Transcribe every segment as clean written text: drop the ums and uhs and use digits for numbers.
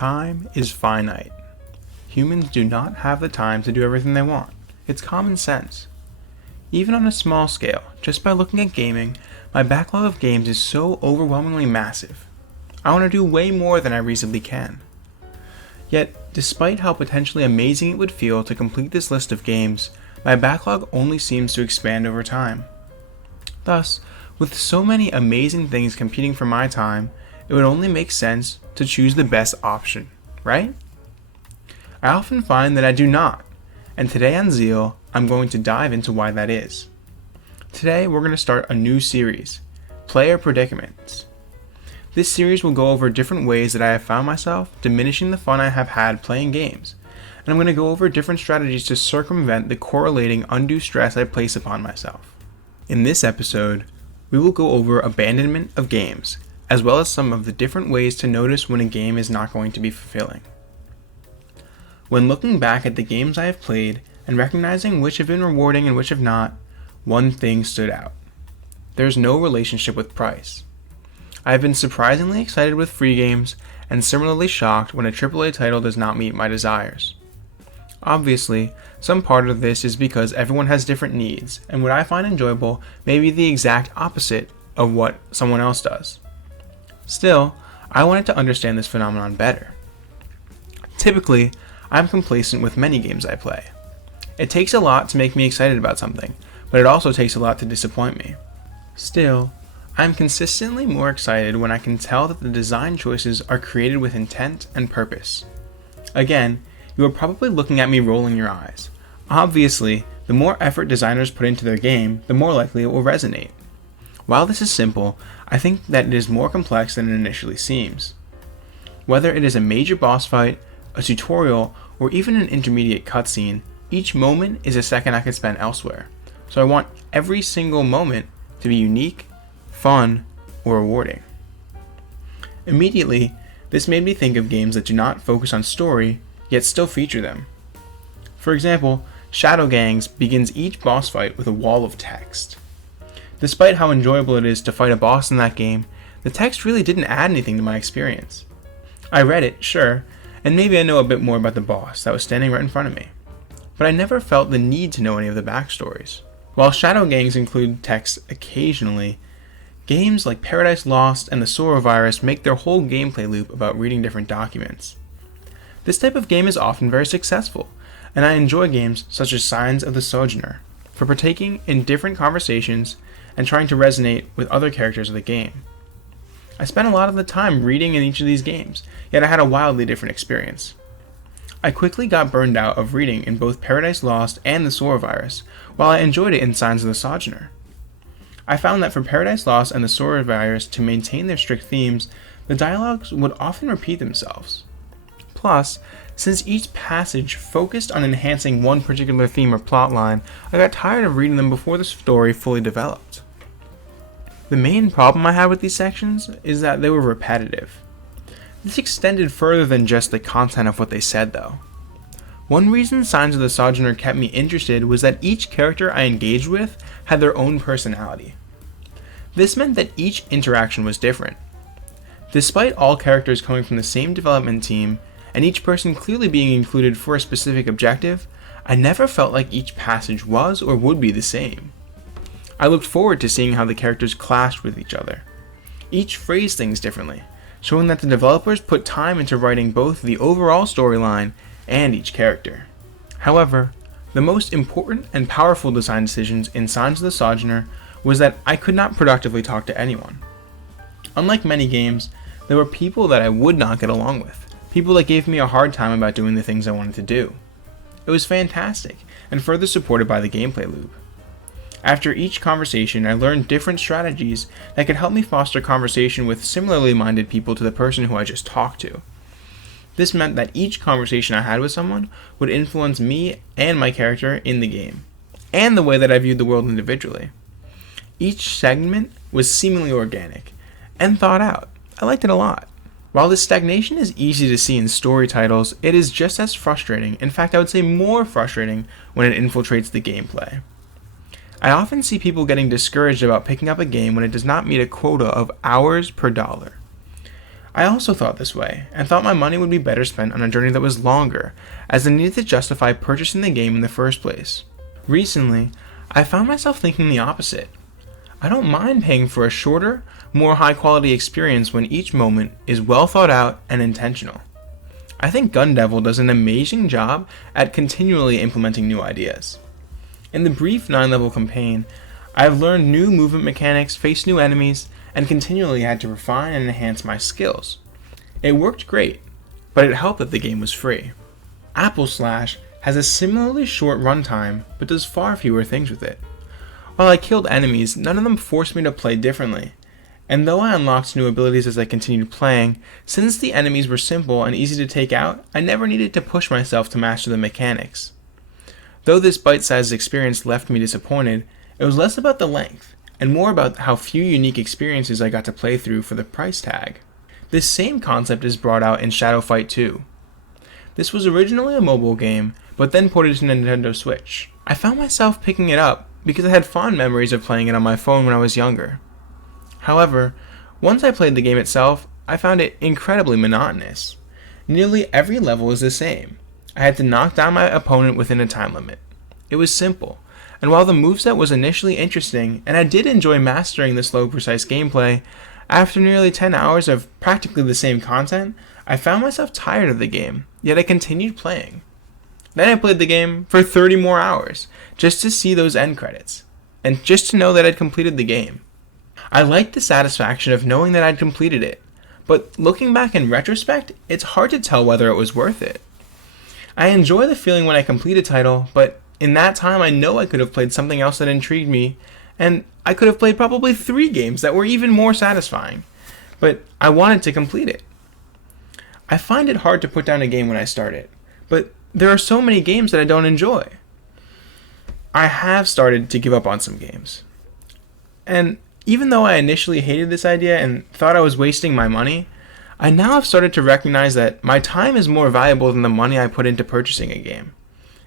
Time is finite. Humans do not have the time to do everything they want. It's common sense. Even on a small scale, just by looking at gaming, my backlog of games is so overwhelmingly massive. I want to do way more than I reasonably can. Yet, despite how potentially amazing it would feel to complete this list of games, my backlog only seems to expand over time. Thus, with so many amazing things competing for my time, it would only make sense to choose the best option, right? I often find that I do not, and today on Zeal, I'm going to dive into why that is. Today, we're going to start a new series, Player Predicaments. This series will go over different ways that I have found myself diminishing the fun I have had playing games, and I'm going to go over different strategies to circumvent the correlating undue stress I place upon myself. In this episode, we will go over abandonment of games, as well as some of the different ways to notice when a game is not going to be fulfilling. When looking back at the games I have played and recognizing which have been rewarding and which have not, one thing stood out. There's no relationship with price. I have been surprisingly excited with free games and similarly shocked when a AAA title does not meet my desires. Obviously, some part of this is because everyone has different needs, and what I find enjoyable may be the exact opposite of what someone else does. Still, I wanted to understand this phenomenon better. Typically, I'm complacent with many games I play. It takes a lot to make me excited about something, but it also takes a lot to disappoint me. Still, I'm consistently more excited when I can tell that the design choices are created with intent and purpose. Again, you are probably looking at me rolling your eyes. Obviously, the more effort designers put into their game, the more likely it will resonate. While this is simple, I think that it is more complex than it initially seems. Whether it is a major boss fight, a tutorial, or even an intermediate cutscene, each moment is a second I could spend elsewhere, so I want every single moment to be unique, fun, or rewarding. Immediately, this made me think of games that do not focus on story, yet still feature them. For example, Shadow Gangs begins each boss fight with a wall of text. Despite how enjoyable it is to fight a boss in that game, the text really didn't add anything to my experience. I read it, sure, and maybe I know a bit more about the boss that was standing right in front of me, but I never felt the need to know any of the backstories. While Shadow Gangs include text occasionally, games like Paradise Lost and the Sorrowvirus make their whole gameplay loop about reading different documents. This type of game is often very successful, and I enjoy games such as Signs of the Sojourner for partaking in different conversations and trying to resonate with other characters of the game. I spent a lot of the time reading in each of these games, yet I had a wildly different experience. I quickly got burned out of reading in both Paradise Lost and the Sorrowvirus, while I enjoyed it in Signs of the Sojourner. I found that for Paradise Lost and the Sorrowvirus to maintain their strict themes, the dialogues would often repeat themselves. Plus, since each passage focused on enhancing one particular theme or plotline, I got tired of reading them before the story fully developed. The main problem I had with these sections is that they were repetitive. This extended further than just the content of what they said though. One reason Signs of the Sojourner kept me interested was that each character I engaged with had their own personality. This meant that each interaction was different. Despite all characters coming from the same development team, and each person clearly being included for a specific objective, I never felt like each passage was or would be the same. I looked forward to seeing how the characters clashed with each other. Each phrased things differently, showing that the developers put time into writing both the overall storyline and each character. However, the most important and powerful design decisions in Signs of the Sojourner was that I could not productively talk to anyone. Unlike many games, there were people that I would not get along with. People that gave me a hard time about doing the things I wanted to do. It was fantastic, and further supported by the gameplay loop. After each conversation, I learned different strategies that could help me foster conversation with similarly minded people to the person who I just talked to. This meant that each conversation I had with someone would influence me and my character in the game, and the way that I viewed the world individually. Each segment was seemingly organic, and thought out. I liked it a lot. While this stagnation is easy to see in story titles, it is just as frustrating, in fact I would say more frustrating, when it infiltrates the gameplay. I often see people getting discouraged about picking up a game when it does not meet a quota of hours per dollar. I also thought this way, and thought my money would be better spent on a journey that was longer, as I needed to justify purchasing the game in the first place. Recently, I found myself thinking the opposite. I don't mind paying for a shorter, more high-quality experience when each moment is well thought out and intentional. I think Gun Devil does an amazing job at continually implementing new ideas. In the brief 9-level campaign, I have learned new movement mechanics, faced new enemies, and continually had to refine and enhance my skills. It worked great, but it helped that the game was free. Apple Slash has a similarly short runtime, but does far fewer things with it. While I killed enemies, none of them forced me to play differently, and though I unlocked new abilities as I continued playing, since the enemies were simple and easy to take out, I never needed to push myself to master the mechanics. Though this bite-sized experience left me disappointed, it was less about the length, and more about how few unique experiences I got to play through for the price tag. This same concept is brought out in Shadow Fight 2. This was originally a mobile game, but then ported to Nintendo Switch. I found myself picking it up because I had fond memories of playing it on my phone when I was younger. However, once I played the game itself, I found it incredibly monotonous. Nearly every level is the same. I had to knock down my opponent within a time limit. It was simple, and while the moveset was initially interesting, and I did enjoy mastering the slow, precise gameplay, after nearly 10 hours of practically the same content, I found myself tired of the game, yet I continued playing. Then I played the game for 30 more hours, just to see those end credits, and just to know that I'd completed the game. I liked the satisfaction of knowing that I'd completed it, but looking back in retrospect, it's hard to tell whether it was worth it. I enjoy the feeling when I complete a title, but in that time I know I could have played something else that intrigued me, and I could have played probably 3 games that were even more satisfying, but I wanted to complete it. I find it hard to put down a game when I start it, but there are so many games that I don't enjoy. I have started to give up on some games. And even though I initially hated this idea and thought I was wasting my money, I now have started to recognize that my time is more valuable than the money I put into purchasing a game.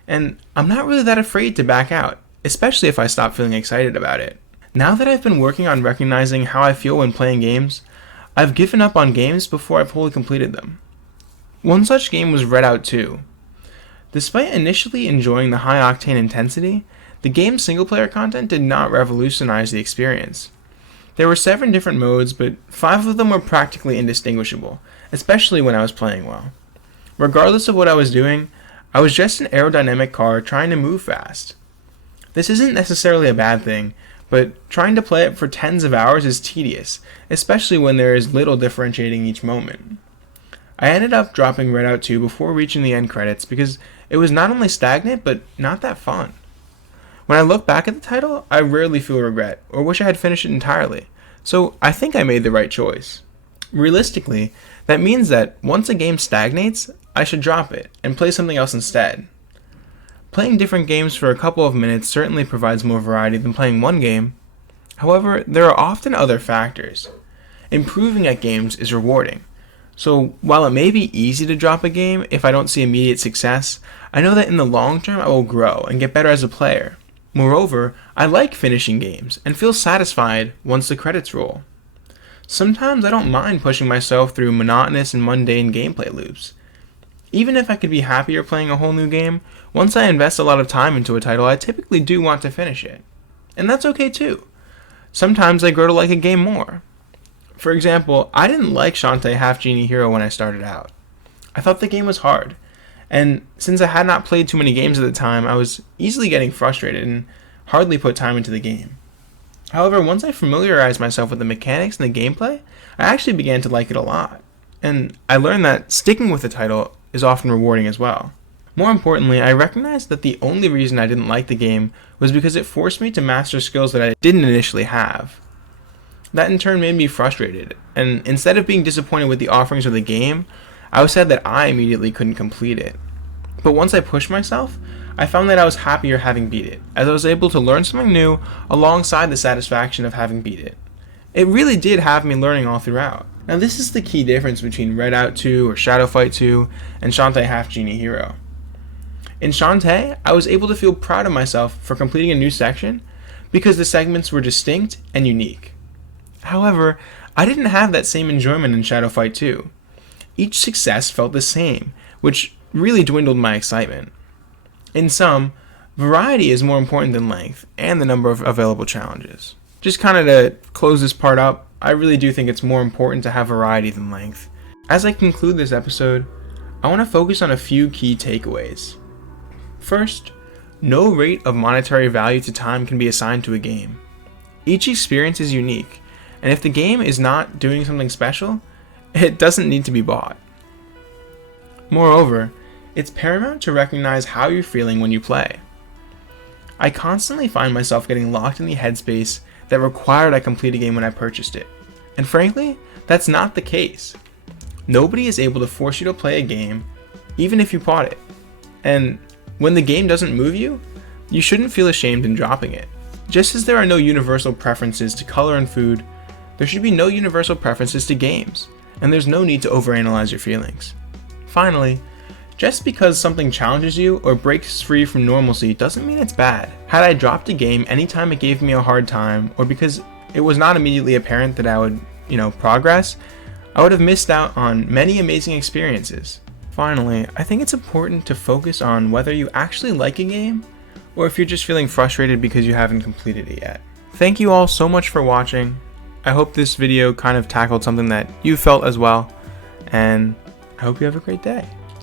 And I'm not really that afraid to back out, especially if I stop feeling excited about it. Now that I've been working on recognizing how I feel when playing games, I've given up on games before I've fully completed them. One such game was Redout 2. Despite initially enjoying the high-octane intensity, the game's single-player content did not revolutionize the experience. There were 7 different modes, but 5 of them were practically indistinguishable, especially when I was playing well. Regardless of what I was doing, I was just an aerodynamic car trying to move fast. This isn't necessarily a bad thing, but trying to play it for tens of hours is tedious, especially when there is little differentiating each moment. I ended up dropping Redout 2 before reaching the end credits because it was not only stagnant, but not that fun. When I look back at the title, I rarely feel regret, or wish I had finished it entirely, so I think I made the right choice. Realistically, that means that once a game stagnates, I should drop it, and play something else instead. Playing different games for a couple of minutes certainly provides more variety than playing one game. However, there are often other factors. Improving at games is rewarding, so while it may be easy to drop a game if I don't see immediate success, I know that in the long term I will grow and get better as a player. Moreover, I like finishing games and feel satisfied once the credits roll. Sometimes I don't mind pushing myself through monotonous and mundane gameplay loops. Even if I could be happier playing a whole new game, once I invest a lot of time into a title, I typically do want to finish it. And that's okay too. Sometimes I grow to like a game more. For example, I didn't like Shantae Half Genie Hero when I started out. I thought the game was hard, and since I had not played too many games at the time, I was easily getting frustrated and hardly put time into the game. However, once I familiarized myself with the mechanics and the gameplay, I actually began to like it a lot, and I learned that sticking with the title is often rewarding as well. More importantly, I recognized that the only reason I didn't like the game was because it forced me to master skills that I didn't initially have. That in turn made me frustrated, and instead of being disappointed with the offerings of the game, I was sad that I immediately couldn't complete it. But once I pushed myself, I found that I was happier having beat it, as I was able to learn something new alongside the satisfaction of having beat it. It really did have me learning all throughout. Now this is the key difference between Redout 2 or Shadow Fight 2 and Shantae Half Genie Hero. In Shantae, I was able to feel proud of myself for completing a new section because the segments were distinct and unique. However, I didn't have that same enjoyment in Shadow Fight 2. Each success felt the same, which really dwindled my excitement. In sum, variety is more important than length and the number of available challenges. Just kind of to close this part up, I really do think it's more important to have variety than length. As I conclude this episode, I want to focus on a few key takeaways. First, no rate of monetary value to time can be assigned to a game. Each experience is unique, and if the game is not doing something special, it doesn't need to be bought. Moreover, it's paramount to recognize how you're feeling when you play. I constantly find myself getting locked in the headspace that required I complete a game when I purchased it. And frankly, that's not the case. Nobody is able to force you to play a game, even if you bought it. And when the game doesn't move you, you shouldn't feel ashamed in dropping it. Just as there are no universal preferences to color and food, there should be no universal preferences to games, and there's no need to overanalyze your feelings. Finally, just because something challenges you or breaks free from normalcy doesn't mean it's bad. Had I dropped a game anytime it gave me a hard time, or because it was not immediately apparent that I would, progress, I would have missed out on many amazing experiences. Finally, I think it's important to focus on whether you actually like a game, or if you're just feeling frustrated because you haven't completed it yet. Thank you all so much for watching. I hope this video kind of tackled something that you felt as well, and I hope you have a great day.